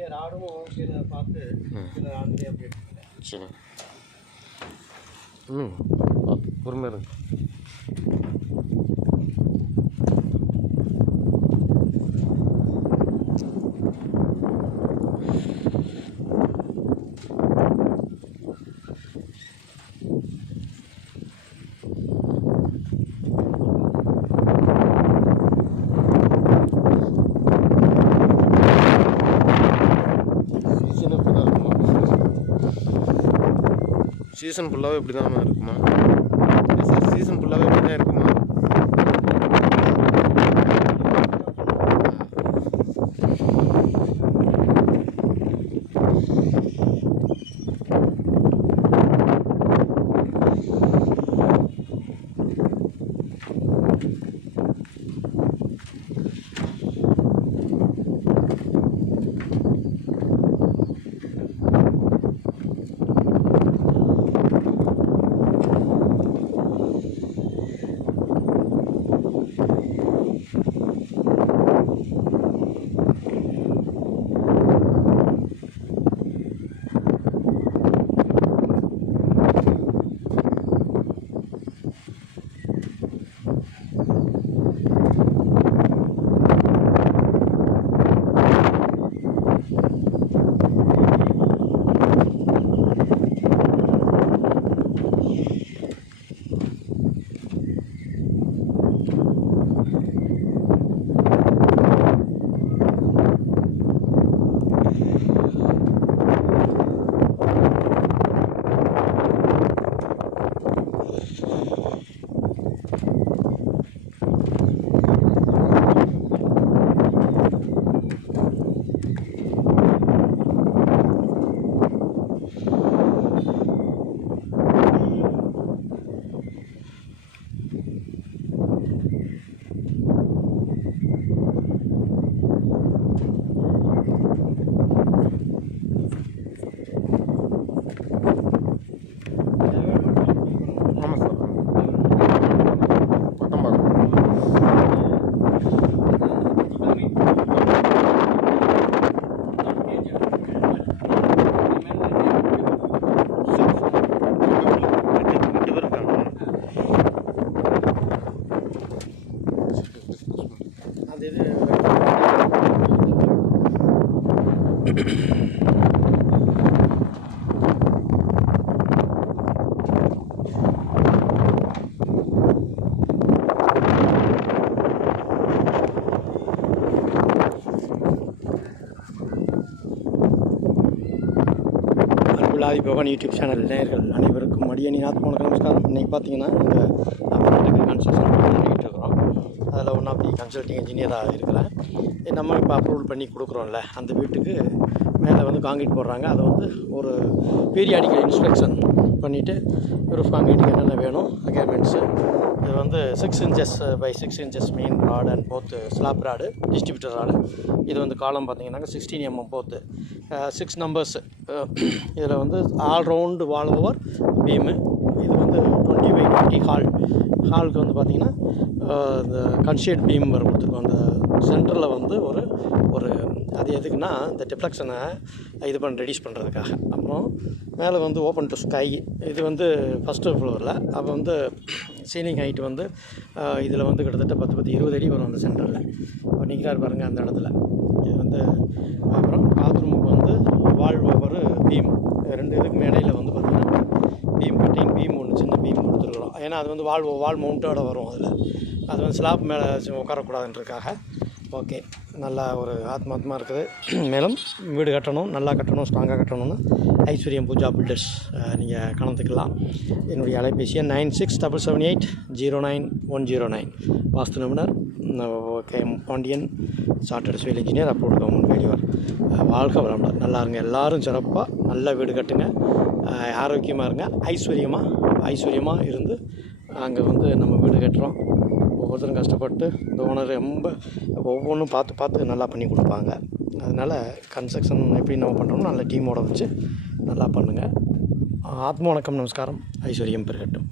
சரி பொறுமையாக இருக்கு. சீசன் ஃபுல்லாகவே இப்படி தான் இருக்குமா? சீசன் ஃபுல்லாகவே இப்படி தான் இருக்குமா? ஆதிபகவான் யூடியூப் சேனல் நேயர்கள் அனைவருக்கும் மடியணி ஆத்மாவுக்கு நமஸ்காரம். இன்றைக்கி பார்த்தீங்கன்னா இங்கே கன்ஸ்ட்ரக்ஷன் பண்ணிகிட்டு இருக்கிறோம். அதில் ஒன் ஆஃப் தி கன்சல்டிங் இன்ஜினியராக இருக்கிறேன். நம்ம இப்போ அப்ரூவல் பண்ணி கொடுக்குறோம்ல, அந்த வீட்டுக்கு மேலே வந்து காங்கிரீட் போடுறாங்க. அதை வந்து ஒரு பீரியாடிக்கல் இன்ஸ்பெக்ஷன் பண்ணிவிட்டு ரூஃப் காங்கிரீட்டுக்கு என்னென்ன வேணும் ரெக்யர்மெண்ட்ஸு. இது வந்து 6 inches by 6 inches main rod and போத்து ஸ்லாப் ராடு, டிஸ்ட்ரிபியூட்டர் ராடு. இது வந்து காலம் பார்த்தீங்கன்னாக்க 16 mm போத்து 6 numbers. இதில் வந்து ஆல்ரவுண்டு வால் ஓவர் பீமு. இது வந்து 20 by 20 ஹாலுக்கு வந்து பார்த்திங்கன்னா இந்த கன்ஷேட் பீம் வர கொடுத்துருக்கோம். அந்த சென்டரில் வந்து ஒரு அது எதுக்குன்னா இந்த டிஃப்ளெக்ஷனை இது ரெடியூஸ் பண்ணுறதுக்காக. அப்புறம் மேலே வந்து ஓப்பன் டு ஸ்கை. இது வந்து ஃபஸ்ட்டு ஃப்ளோரில். அப்போ வந்து சீலிங் ஹைட் வந்து இதில் வந்து கிட்டத்தட்ட 10-20 அடி வரும் அந்த சென்டரில். இப்போ நிற்கிறார் பாருங்கள் அந்த இடத்துல. இது வந்து அப்புறம் பாத்ரூமுக்கு வந்து வால் ஓவர் பீம். 2 இதுக்கு இடையில் வந்து பார்த்திங்கன்னா பீம் கட்டிங் பீம் ஒன்று சின்ன பீம் கொடுத்துருக்குறோம். ஏன்னா அது வந்து வால் மவுண்டோட வரும். அதில் அது வந்து ஸ்லாப் மேலே உட்காரக்கூடாதுன்றதுக்காக. ஓகே, நல்லா ஒரு ஆத்மாத்மா இருக்குது. மேலும் வீடு கட்டணும், நல்லா கட்டணும், ஸ்ட்ராங்காக கட்டணும்னு ஐஸ்வர்யம் பூஜா பில்டர்ஸ் நீங்கள் கலந்துக்கலாம். என்னுடைய அலைபேசி 9677809109. வாஸ்து நிபுணர் Pandian, chartered civil engineer, approved government valuer. வாழ்க வளமுடன். நல்லா இருங்க, எல்லோரும் சிறப்பாக நல்ல வீடு கட்டுங்க, ஆரோக்கியமாக இருங்க, ஐஸ்வர்யமாக இருந்து அங்கே வந்து நம்ம வீடு கட்டுறோம். ஒவ்வொருத்தரும் கஷ்டப்பட்டு இந்த ஓனர் ரொம்ப ஒவ்வொன்றும் பார்த்து நல்லா பண்ணி கொடுப்பாங்க. அதனால் கன்ஸ்ட்ரக்ஷன் எப்படி நம்ம பண்ணுறோமோ நல்ல டீமோட வச்சு நல்லா பண்ணுங்கள். ஆத்ம வணக்கம், நமஸ்காரம். ஐஸ்வர்யம் பெருகட்டும்.